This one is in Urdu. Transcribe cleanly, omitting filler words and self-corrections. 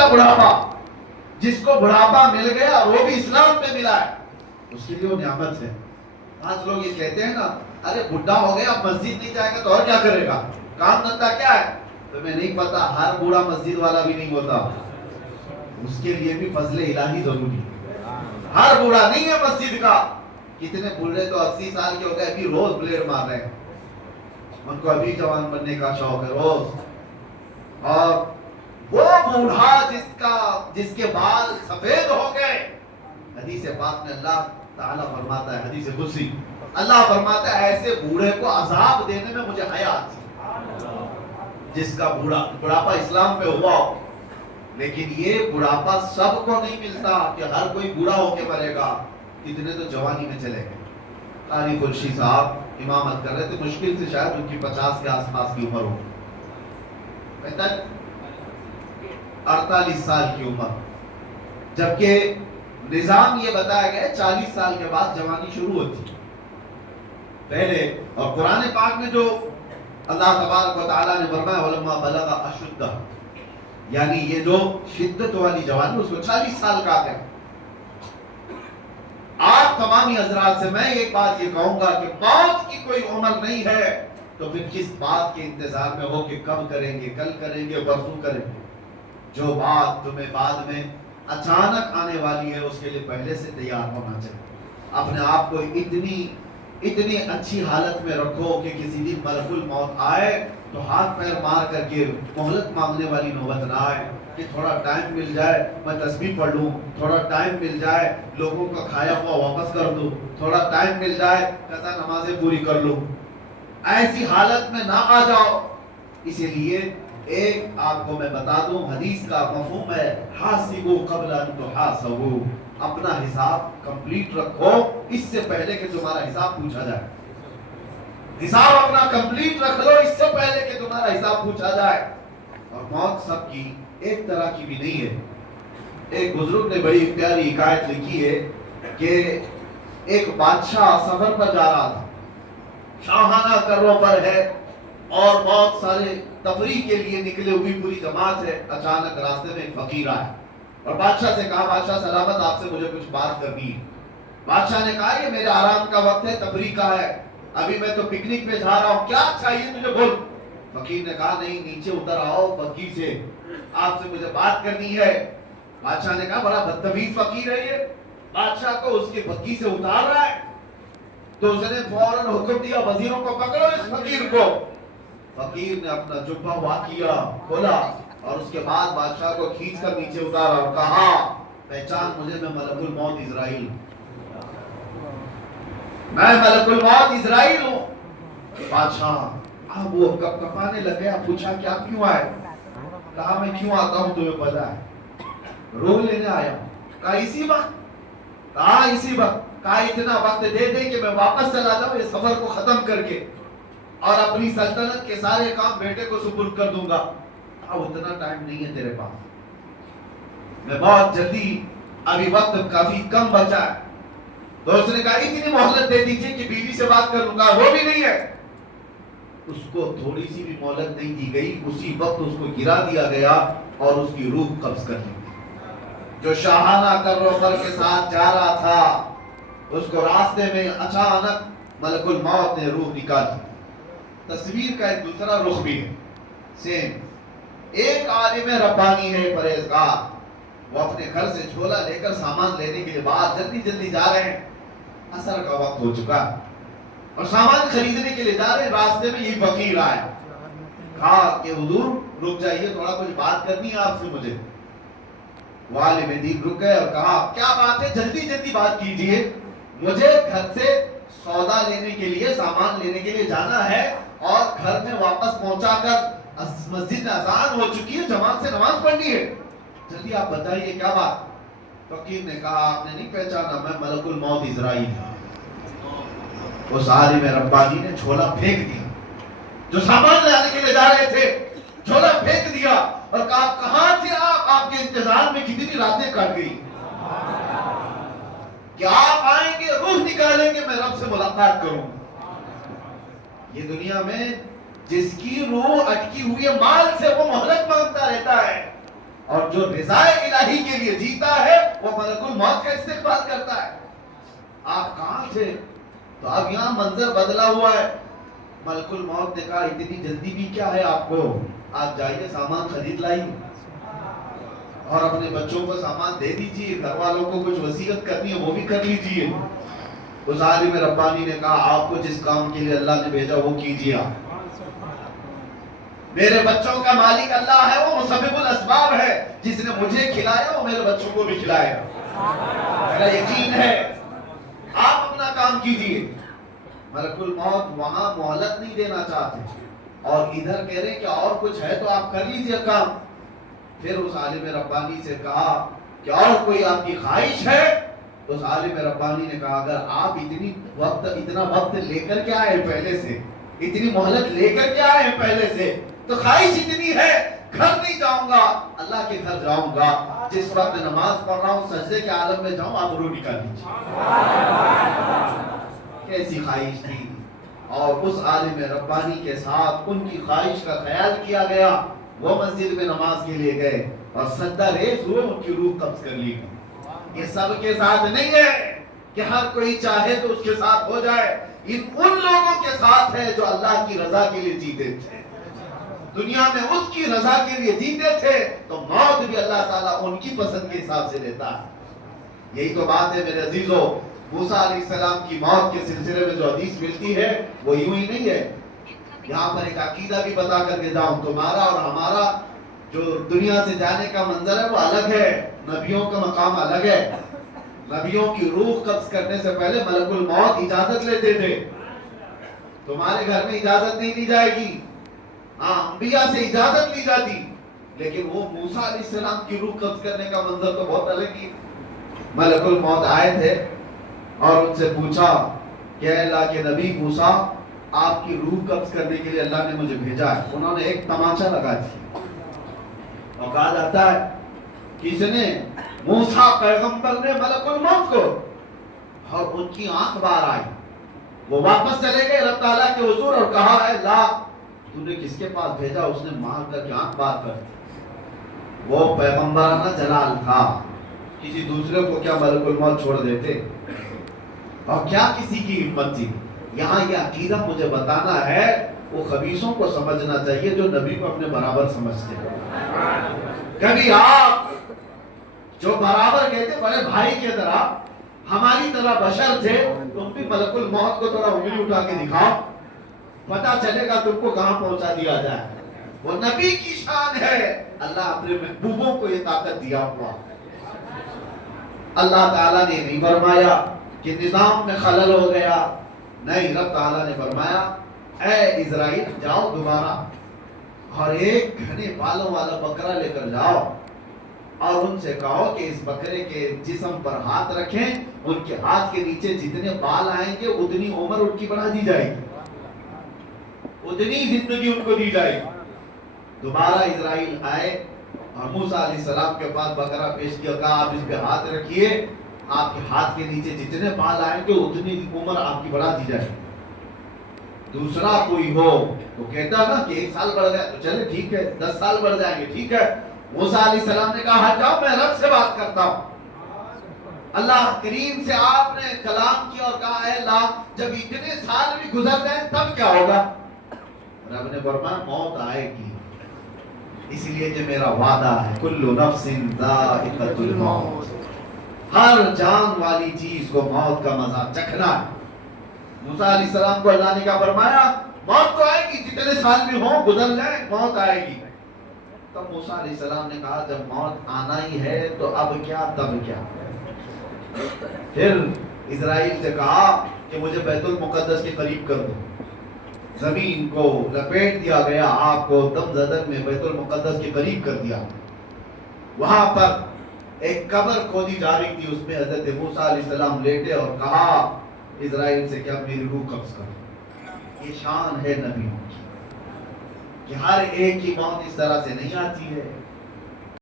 تھا بڑھاپا. جس کو بڑھاپا مل گیا وہ بھی اسلام پہ ملا ہے, اس کے لیے وہ نعمت ہے. آج لوگ یہ کہتے ہیں نا, ارے بڈھا ہو گیا اب مسجد نہیں جائے گا تو اور کیا کرے گا, کام دھندا کیا ہے. تمہیں نہیں پتا ہر بوڑھا مسجد والا بھی نہیں ہوتا, اس کے لیے بھی فضل الہی ضروری ہے. ہر بوڑھا نہیں ہے مسجد کا. کتنے بوڑھے تو 80 سال کے ہو گئے ابھی روز بلیڈ مار رہے ہیں, ان کو ابھی جوان بننے کا شوق ہے روز. اور وہ بوڑھا جس کے بال سفید ہو گئے, حدیث پاک میں اللہ تعالیٰ فرماتا ہے, حدیث قدسی اللہ فرماتا ہے ایسے بوڑھے کو عذاب دینے میں مجھے حیا آتی ہے. جس کا بڑھاپا اسلام پہ ہوا ہو. لیکن یہ بڑھاپا سب کو نہیں ملتا کہ ہر کوئی بوڑھا ہو کے مرے گا. کتنے تو جوانی میں چلے گئے. قاری خلشی صاحب امامت کر رہے تھے, مشکل سے شاید ان کی 50 کے آس پاس کی عمر ہو, 48 سال کی عمر. جبکہ نظام یہ بتایا گیا 40 سال کے بعد جوانی شروع ہوتی پہلے. اور قرآن پاک میں جو اللہ تبارک و تعالیٰ نے فرمایا وَلَمَّا بَلَغَ أَشُدَّهُ, یعنی یہ جو شدت والی جوانی اس کو 40 سال کا ہے. آپ تمامی حضرات سے میں ایک بات یہ کہوں گا کہ موت کی کوئی عمر نہیں ہے, تو پھر کس بات کے انتظار میں ہو کہ کب کریں گے, کل کریں گے, پرسوں کریں گے. جو بات تمہیں بعد میں اچانک آنے والی ہے اس کے لیے پہلے سے تیار ہونا چاہیے. اپنے آپ کو اتنی اچھی حالت میں رکھو کہ کسی دن ملک الموت آئے تو ہاتھ پیر مار کر کے مہلت مانگنے والی نوبت نہ آئے کہ تھوڑا ٹائم مل جائے میں تسبیح پڑھ لوں, تھوڑا ٹائم مل جائے لوگوں کا کھایا ہوا واپس کر دوں, تھوڑا ٹائم مل جائے قضا نمازیں پوری کر لوں. ایسی حالت میں نہ آ جاؤ. اسی لیے ایک آپ کو میں بتا دوں, حدیث کا مفہوم ہے حاسبوا قبل ان تحاسبوا, اپنا حساب کمپلیٹ رکھو اس سے پہلے کہ تمہارا حساب پوچھا جائے. حساب اپنا کمپلیٹ رکھ لو اس سے پہلے کہ تمہارا حساب پوچھا جائے. اور موت سب کی ایک طرح کی بھی نہیں ہے. ایک بزرگ نے بڑی پیاری حکایت لکھی ہے کہ ایک بادشاہ سفر پر جا رہا تھا, شاہانہ کروں پر ہے اور بہت سارے تفریح کے لیے نکلے ہوئی پوری جماعت ہے. اچانک راستے میں ایک فقیر آیا اور بادشاہ سے کہا بادشاہ سلامت آپ سے مجھے کچھ بات کرنی ہے. بادشاہ نے کہا یہ میرے آرام کا وقت ہے, تفریح کا ہے, ابھی میں تو پکنک پہ جا رہا ہوں, کیا چاہیے تجھے بول. فقیر نے کہا نہیں نیچے اتر آؤ بگی سے, آپ سے مجھے بات کرنی ہے. بادشاہ نے کہا بڑا بدتمیز فقیر ہے یہ, بادشاہ کو اس کے بگی سے اتار رہا ہے. تو اس نے فوراً حکم دیا وزیروں کو پکڑو اس فقیر کو. فقیر نے اپنا جبہ وا کیا, کھولا اور اس کے بعد بادشاہ کو کھینچ کر نیچے اتارا اور کہا پہچان مجھے, میں ملک الموت اسرائیل, میں ملک الموت اسرائیل ہوں. بادشاہ اب وہ کپانے لگ گیا, پوچھا کیا کیوں آئے. کہا میں کیوں آتا ہوں تمہیں پتا ہے, روح لینے آیا ہوں. کہا اسی وقت, کہا اسی وقت, کہا اتنا وقت دے دے کہ میں واپس چلا جاؤں یہ سفر کو ختم کر کے اور اپنی سلطنت کے سارے کام بیٹے کو سپرد کر دوں گا. اب اتنا ٹائم نہیں ہے تیرے پاس, میں بہت جلدی, ابھی وقت کافی کم بچا ہے. تو اس نے کہا اتنی مہلت دے دیجیے کہ بیوی سے بات کر لوں گا. وہ بھی نہیں ہے. اس کو تھوڑی سی بھی مہلت نہیں دی گئی, اسی وقت اس کو گرا دیا گیا اور اس کی روح قبض کر لی. جو شاہانہ کروفر کے ساتھ جا رہا تھا اس کو راستے میں اچانک ملک الموت نے روح نکالی. تصویر کا ایک دوسرا رخ بھی ہے سیم. ایک عالم ربانی ہے پرہیزگار, وہ اپنے گھر سے جھولا لے کر سامان لینے کے لیے باہر جلدی جلدی جا رہے ہیں. عصر کا وقت ہو چکا اور سامان خریدنے کے لیے جا رہے ہیں. راستے میں یہ فقیر آیا, کہا کہ حضور رک جائیے, تھوڑا کچھ بات کرنی ہے آپ سے مجھے. وہ عالم دین رک گئے اور کہا کیا بات ہے, جلدی جلدی بات کیجئے, مجھے گھر سے سودا لینے کے لیے, سامان لینے کے لیے جانا ہے اور گھر میں واپس پہنچا کر مسجد میں اذان ہو چکی ہے, جماعت سے نماز پڑھنی ہے, جلدی آپ بتائیے کیا بات. فقیر نے کہا آپ نے نہیں پہچانا, میں ملک الموت اسرائیل ہوں. اس عالم ربانی نے جھولا پھینک دیا, جو سامان لانے کے لیے جا رہے تھے جھولا پھینک دیا اور کہا کہاں تھے آپ کے انتظار میں کتنی راتیں کٹ گئی کہ آپ آئیں گے, روح نکالیں گے, میں رب سے ملاقات کروں. یہ دنیا میں جس کی روح اٹکی ہوئی ہے مال سے وہ مہلت مانگتا رہتا ہے, اور جو رضا الہی کے لیے جیتا ہے وہ ملک الموت کا استقبال کرتا ہے. آپ کہاں تھے؟ تو اب یہاں منظر بدلا ہوا ہے. ملک الموت نے کہا اتنی جلدی بھی کیا ہے آپ کو، آپ جائیے سامان خرید لائیے اور اپنے بچوں کو سامان دے دیجیے، گھر والوں کو کچھ وصیت کرنی ہے وہ بھی کر لیجیے. اس عالم ربانی نے کہا آپ کو جس کام کے لیے اللہ نے بھیجا وہ کیجیے. میرے بچوں کا مالک اللہ ہے، وہ مسبب الاسباب ہے. جس نے مجھے کھلایا وہ میرے بچوں کو بھی کھلائے گا، میرا یقین ہے. آپ اپنا کام کیجیے. ملک الموت وہاں مہلت نہیں دینا چاہتے اور ادھر کہہ رہے کہ اور کچھ ہے تو آپ کر لیجیے کام. پھر اس عالم ربانی سے کہا کہ اور کوئی آپ کی خواہش ہے؟ تو اس عالم ربانی نے کہا اگر آپ اتنا وقت لے کر کے آئے پہلے سے، اتنی مہلت لے کر کے آئے پہلے سے، تو خواہش اتنی ہے گھر نہیں جاؤں گا، اللہ کے گھر جاؤں گا. جس وقت نماز پڑھ رہا ہوں سجدے کے عالم میں جاؤں، آپ روح نکال دیجیے. کیسی خواہش تھی. اور اس عالم ربانی کے ساتھ ان کی خواہش کا خیال کیا گیا. وہ مسجد میں نماز کے لیے گئے اور سجدہ ریز ہوئے، ان کی روح قبض کر لی. یہ سب کے ساتھ نہیں ہے کہ ہر کوئی چاہے تو اس کے ساتھ ہو جائے. ان لوگوں کے ساتھ ہے جو اللہ کی رضا کے لیے جیتے تھے، دنیا میں اس کی رضا کے لیے جیتے تھے، تو موت بھی اللہ تعالیٰ ان کی پسند کے حساب سے لیتا ہے. یہی تو بات ہے میرے عزیزو. موسیٰ علیہ السلام کی موت کے سلسلے میں جو حدیث ملتی ہے وہ یوں ہی نہیں ہے. یہاں پر ایک عقیدہ بھی بتا کر کے جاؤں، تمہارا اور ہمارا جو دنیا سے جانے کا منظر ہے وہ الگ ہے. نبیوں کا مقام الگ ہے. نبیوں کی روح قبض کرنے سے پہلے ملک الموت اجازت لیتے تھے. تمہارے گھر میں اجازت نہیں دی جائے گی، ہاں انبیاء سے اجازت لی جاتی، لیکن وہ موسیٰ علیہ السلام کی روح قبض کرنے کا منظر تو بہت الگ ہی. ملک الموت آئے تھے اور ان سے پوچھا کہ اللہ کے نبی موسیٰ، آپ کی روح قبض کرنے کے لیے اللہ نے مجھے بھیجا ہے. انہوں نے ایک تماچا لگا دیا اور کہا جاتا ہے کس نے؟ موسیٰ پیغمبر نے ملک الموت کو. اور ان کی آنکھ باہر آئی. وہ واپس چلے گئے رب تعالیٰ کے حضور اور کہا اے اللہ تو نے کس کے پاس بھیجا؟ اس نے مار کر کے آنکھ باہر کر دی. وہ پیغمبرانہ جلال تھا، کسی دوسرے کو کیا ملک الموت چھوڑ دیتے؟ اور کیا کسی کی ہمت تھی؟ یہاں یہ عقیدہ مجھے بتانا ہے وہ خبیثوں کو سمجھنا چاہیے جو نبی کو اپنے برابر سمجھتے ہیں. کبھی آپ جو برابر کہتے بڑے بھائی کی طرح ہماری طرح بشر تھے، تم بھی ملک الموت کو تھوڑا انگلی اٹھا کے دکھاؤ، پتہ چلے گا تم کو کہاں پہنچا دیا جائے. وہ نبی کی شان ہے. اللہ اپنے محبوبوں کو یہ طاقت دیا ہوا. اللہ تعالیٰ نے نہیں فرمایا کہ نظام میں خلل ہو گیا، نہیں، رب تعالیٰ نے فرمایا اے اسرائیل جاؤ دوبارہ اور ایک گھنے بالوں والا بکرا لے کر جاؤ اور ان سے کہو کہ اس بکرے کے جسم پر ہاتھ رکھیں، ان کے ہاتھ کے نیچے جتنے بال آئیں گے اتنی عمر ان کی بڑھا دی جائے گی، اتنی زندگی ان کو دی جائے گی. دوبارہ اسرائیل آئے اور موسیٰ علیہ السلام کے پاس بکرا پیش کیا، کہا آپ اس پہ ہاتھ رکھیے، آپ کے ہاتھ کے نیچے جتنے بال آئیں گے اتنی عمر آپ کی بڑھا دی جائے. دوسرا کوئی ہو تو کہتا نا کہ 1 سال بڑھ گیا تو چلے ٹھیک ہے، 10 سال بڑھ جائیں گے ٹھیک ہے. موسیٰ علیہ السلام نے کہا ہٹ جاؤ، میں رب سے بات کرتا ہوں. اللہ کریم سے آپ نے کلام کیا اور کہا اے اللہ جب اتنے سال بھی گزر گئے تب کیا ہوگا؟ رب نے فرمایا موت آئے گی، اس لیے کہ میرا وعدہ ہے کل نفس ذائقۃ الموت، ہر جان والی چیز کو موت کا مزہ چکھنا ہے. موسیٰ علیہ السلام کو اللہ نے کہا فرمایا موت تو آئے گی، جتنے سال بھی ہوں گزر جائیں موت آئے گی. تب موسیٰ علیہ السلام نے کہا جب موت آنا ہی ہے تو اب کیا تب کیا. پھر اسرائیل سے کہا کہ مجھے بیت المقدس کے قریب کر دو. زمین کو لپیٹ دیا گیا، آپ کو دم زدن میں بیت المقدس کے قریب کر دیا. وہاں پر ایک قبر کھودی جا رہی تھی، اس میں حضرت موسیٰ علیہ السلام لیٹے اور کہا اسرائیل سے کہ اب میری روح قبض کرو. یہ شان ہے نبیوں کی کہ ہر ایک کی موت اس طرح سے نہیں آتی ہے.